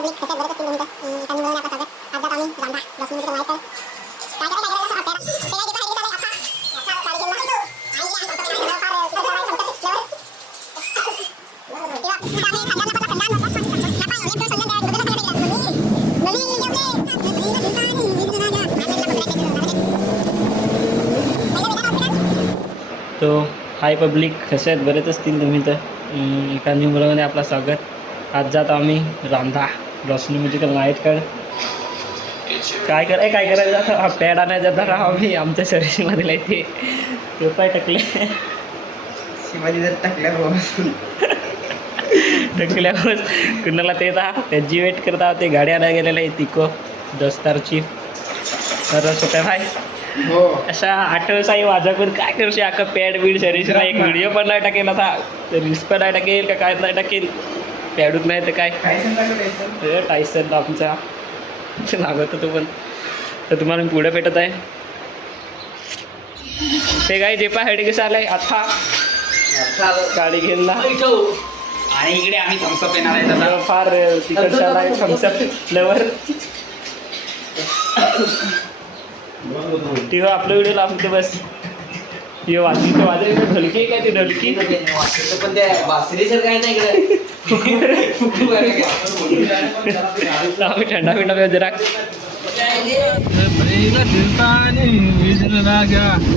Public कसे बरं असतील तुमचं एका निवडून आपलं स्वागत आज जात आम्ही रांधा बसून मित्र माहीत काय करायला काय करायला आपल्याला ते काय घेता हेरी चालेल आता आता गाडी घेऊन आई या फार तो हाय पब्लिक कसे आहेत बरेच असतील तुम्ही तर अं, एका न्यू ब्लॉगमध्ये आपलं स्वागत आज जात आम्ही रांधा रॉसनी म्युझिकल नाईट कड काय कराय काय करायचं हा पॅड आणायचा तर आम्ही. आमच्या सर्विसमध्ये ते ते पाय टाकले. शिवाजी जर टाकल्या टाकल्यावर कुणाला ते त्याची वेट करता ते गाडी आणायला गेलेलं आहे तिको दस्तारची. तर सोप्या भाई. हो. अशा आठवसाई माझ्याकडून काय करशी अख्खा पॅड बीड सर्विसला एक व्हिडिओ पण नाही टाकेल आता. रील्स पण नाही टाकेल का काय नाही टाकेल. पॅडूच नाही तर काय? हे टायसन आमचा. लागत तो पण. तर तुम्हाला मी पुढे भेटत आहे. ते काय जे पाय कसं आलंय आता गाडी घेऊन ना आणि इकडे आम्ही थम्सअप येणार आहे दादा. फार तिकडचा आलाय थम्सअप लवर ती आपलं व्हिडिओ लावते बस. हे वाजली तर वाजली ढोलकी आहे काय ती ढोलकी? पण त्या बासरी सर काय नाही इकडे. पिंडा जरा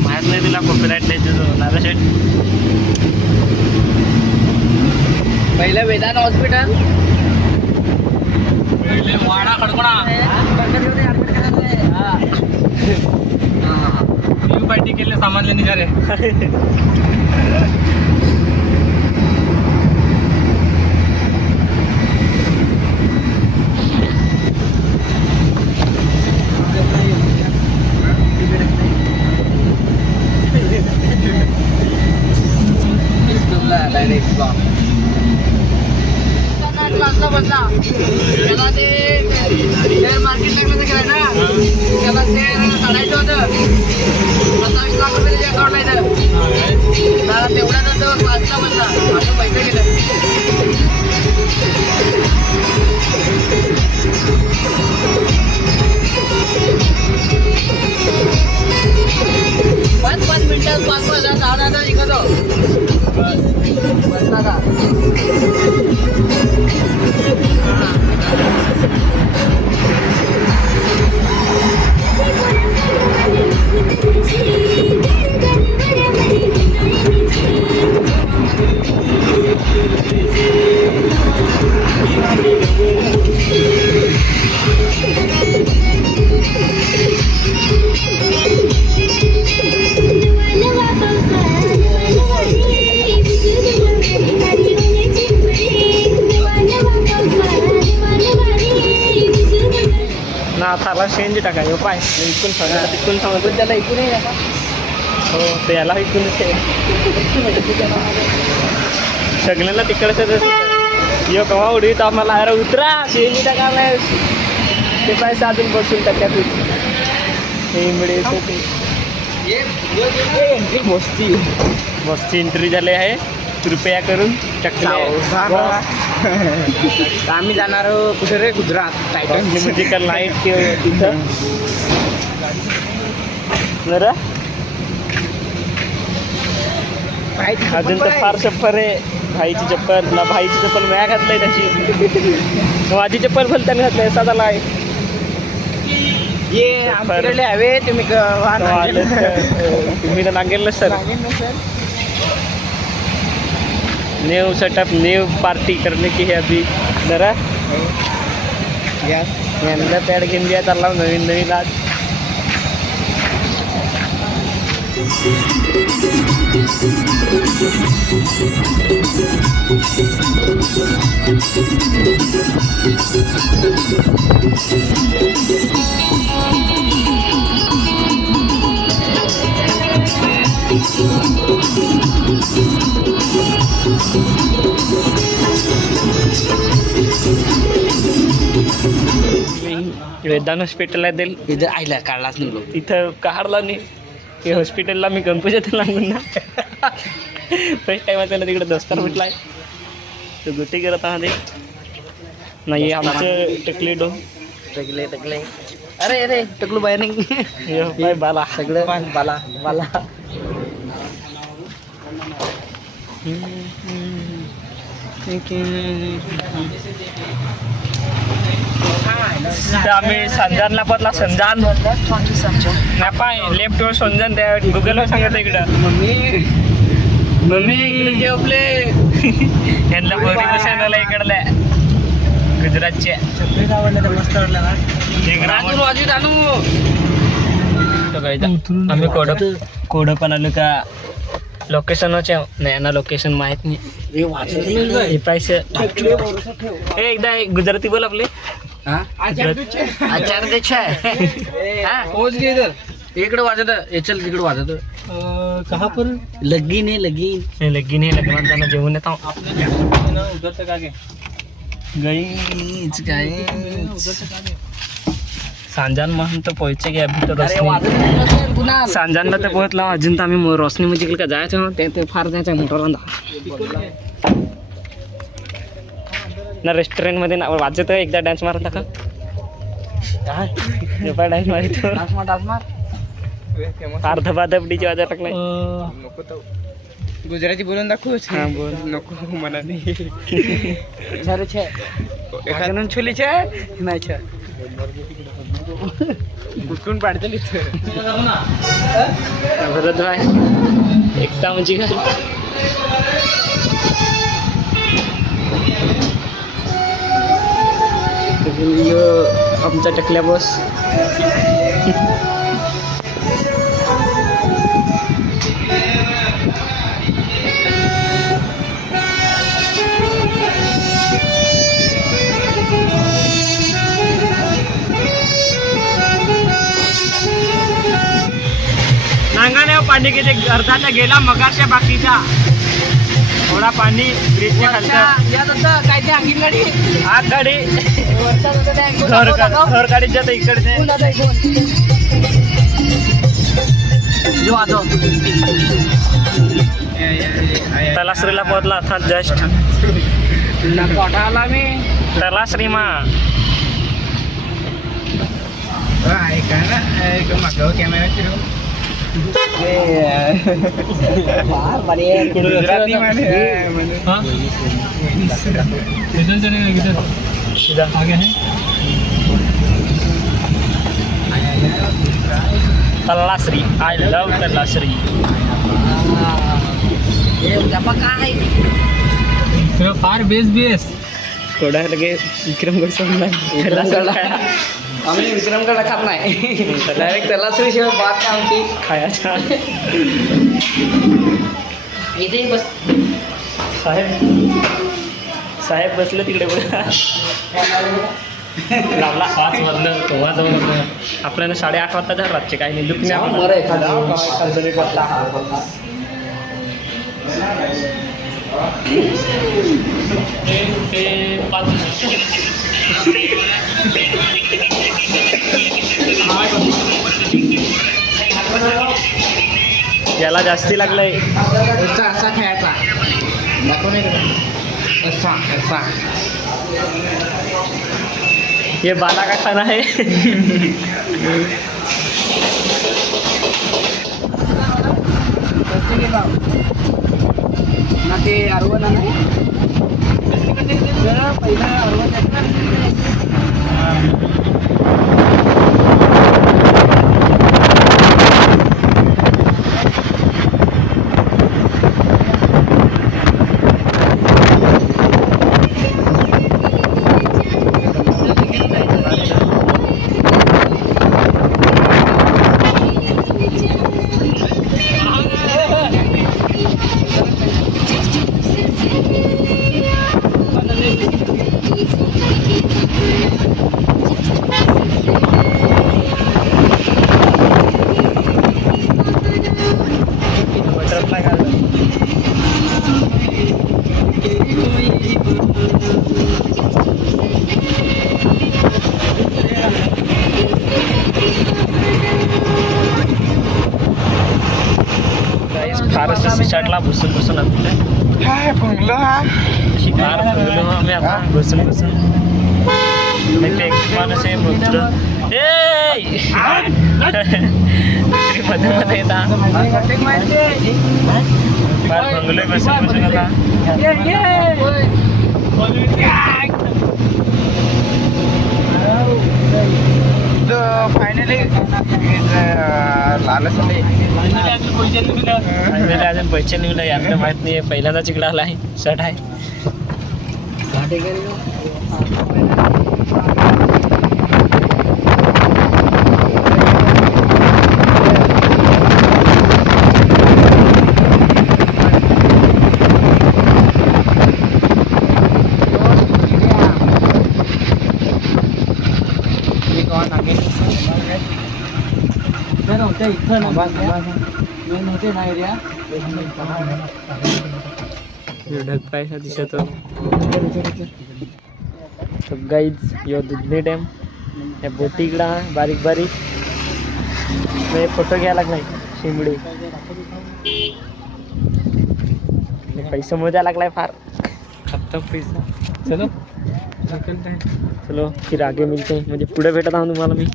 माहीत नाही तिला कॉपीराईट नाही तुझं नारा शेट पहिलं Vedant hospital Wada Khadkoda new party केले सामानले निघाले. त्याला ते ना ना थाला चेंज टाका यो पाय इकून सांगा. तिकून सांगतो त्याला इकून हो ते याला इकून सगळ्यांना तिकडचं यो कवा उडीत आम्हाला? अरे उतरा. चेंज टाकायला. ते पैसे अजून बसून टाक्यात हे मिळे मस्ती बसची एंट्री झाली आहे. कृपया करून आम्ही जाणार कुठे रे? गुजरात टायटन म्युझिकल नाईट तिथं. जरा अजून तर फार चप्पल आहे. भाईची चप्पल ना भाईची चप्पल म्या घातलंय त्याची. माझी चप्पल भलत्याने घातलंय असा झाला आहे ये आमच्याकडे हवे तुम्ही क- तुम्ही तर नागेल सर. सांगेन ना sir. New setup new party करने की है अभी जरा या यांना पॅड घेऊन घ्या त्याला नवीन नवीन आज. मी वेदांत हॉस्पिटलला देईल इथं आईला काढलाच नाही तिथं काढला नाही. ते हॉस्पिटलला मी गणपतीत लागून ना. फर्स्ट टाइम त्याला तिकडे दस्तार भेटलाय. तो गोटी करत आहात नाही आमचं टकले डो टकले टकले. अरे अरे टकलू बाहेर नाही हे बाला. सगळं बाला. बाला. तर आम्ही संजानला पतला संजान. नाही पाय लेफ्ट वर संजान त्या गुगलवर सांगितलं इकडं. मम्मी मम्मी इकडे जेवले यांना बरी बसायला इकडल्या. गुजरातच्या. आवडलं तर मस्त आवडलं ना. आम्ही कोड कोड पण आलो का? लोकेशनचे नाही ना लोकेशन माहीत नाही. हे पैसे हे एकदा गुजराती बोल आपले. आचार घे इधर इकडे वाजत हे चल तिकडे वाजत. कहा पर? लगीन है लगीन. हे लगीन हे लग्नात जाणं जेवण येतो. उधर तक आगे गईच काय सांजान म्हणून तर पोहोचे गे अभि तर नाही सांजानला तर पोहोचला अजून तर आम्ही मो- रोशनी म्हणजे का? जायचं ते ते फार जायचं मोटरला ना रेस्टॉरंटमध्ये ना वाजत एकदा डान्स मारत का डान्स मारितो. डास मार डास मार. फार धबाधबडीची वाजत नाही गुजराती बोलून दाखवू. हा बोल. नको मला नाही. छे छे. एखादं छोली छे? नाही छे. गुटकून पाडतली भरत भाई. एकता म्हणजे काय? यो आमचा टकल्या बॉस नांगाने पांडे गेले अर्धाचा गेला मगाशा बाकीचा. थोडा पाणी ब्रिजच्या खालचं. या तसं काय ते गाडी आग गाडी घर गाडीत जातं इकडचे. जो. तलाश्रीला पोहोचला अर्थात जस्ट. कोटा आला मी. तलाश्री मा. ऐका ना एक मागं कॅमेरा फिरव गुजराती मध्ये आहे म्हणून. तलाश्री आय लव तलाश्री हे उद्यापा काय फार बेस बेस थोडा लगे विक्रमगड सोडला आम्ही विक्रमकडे खात नाही. डायरेक्ट त्याला शिवाय बात नाही आमची? खायचा इथे बस. साहेब साहेब बसले तिकडे बघा. लावला पाच वाजलं तेव्हा होतं. आपल्याला साडेआठ वाजता झालं रातचे काही नाही. दुखणे आपण बरं एखादी ते पाच याला जास्ती लागलंय. असा असा खेळायचा. दाखव नाही असा असा ये बाला का खाना है ना ते अरवण नाही पहिला अरवण कार शाटला बसून बसून काय फुंगलो अशी कार फुंगलो आम्ही आता घुसून घुसून एक माणूस आहे मृत्यू ए! मध्ये मध्ये येता. फार फुंगलो घुसून घुसून आता. फायनली लालच फायनली अजून पैसे निघले यातलं माहीत नाही पहिल्यांदाच इकडं आला आहे. शर्ट आहे. ढगपायसा दिसत गाईज यो. दुधनी डॅम या बोटी इकडं बारीक बारीक. म्हणजे फोटो घ्यायला लागलाय शिमडे हे पैसा मोजा लागलाय फार. खत्म पैसा. चलो. चलो फिर आगे मिलते हैं. म्हणजे पुढे भेटत आहो तुम्हाला मी.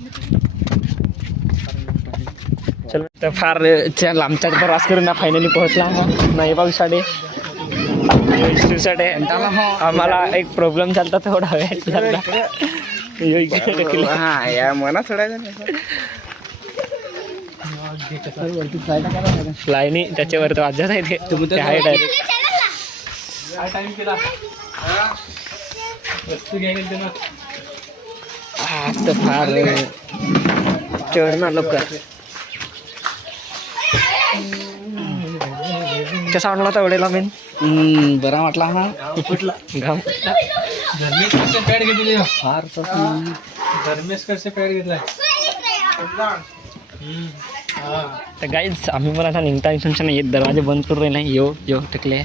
चल. तर फार आमचा प्रवास करून ना फायनली पोहोचला. नाही पाऊस साडे. साठी आम्हाला एक प्रॉब्लेम झाला थोडा वेळ झाला. हा या मना सोडायचं लाईनी त्याच्यावर तो वाजत आहे ते. ते आहे. डायरेक्ट तर फार चढ ना लवकर. कसा वाटला होता एवढेला मेन बरा वाटला हा. घाम. तर गाईच आम्ही पण आता निघता इथूनच्या नाही येत दरवाजे बंद करून राहिले. यो यो टकले.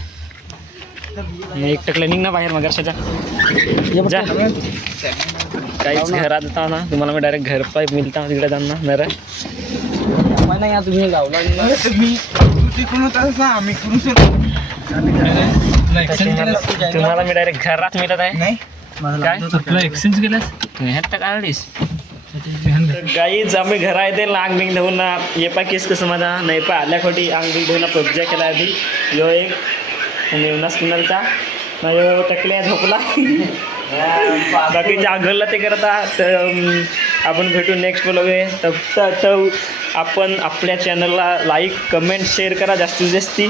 मग एक टकले. निघ ना बाहेर मगरशाच्या जा. काहीच घरात येता ना. तुम्हाला मी डायरेक्ट घर पाय मिळता तिकडे जाणार नर तुम्ही आम्ही तुम्हाला मी डायरेक्ट घरात मिळत आहे. नाही काय? एक्सचेंज केलास तुम्ही ह्यात काढलीस. गाईच आम्ही घरा येते अंग बिंग धुवून ना ये पा केस कसं माझा. नाही पा आल्या खोटी अंग बिंग धुवून कब्जा केला आधी. यो एक. नेवनास कुणालचा. ना यो टकल्या झोपला. बाकी जागरला ते करता तर आपण भेटू नेक्स्ट बोलवे तब त- तर आपण आपल्या चॅनलला लाईक कमेंट शेअर करा. जास्तीत जास्ती.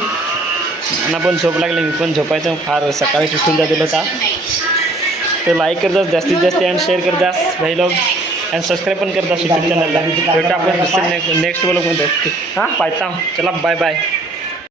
आणि आपण झोप लागले मी पण झोपायचं. फार सकाळी उठून दिलं होता. तर लाईक करतात जास्तीत जास्त आणि शेअर करतात भाई लोक आणि सबस्क्राईब पण करतात यूट्यूब चॅनलला भेटू आपण नेक्स्ट बोलू हां पाहता. चला बाय बाय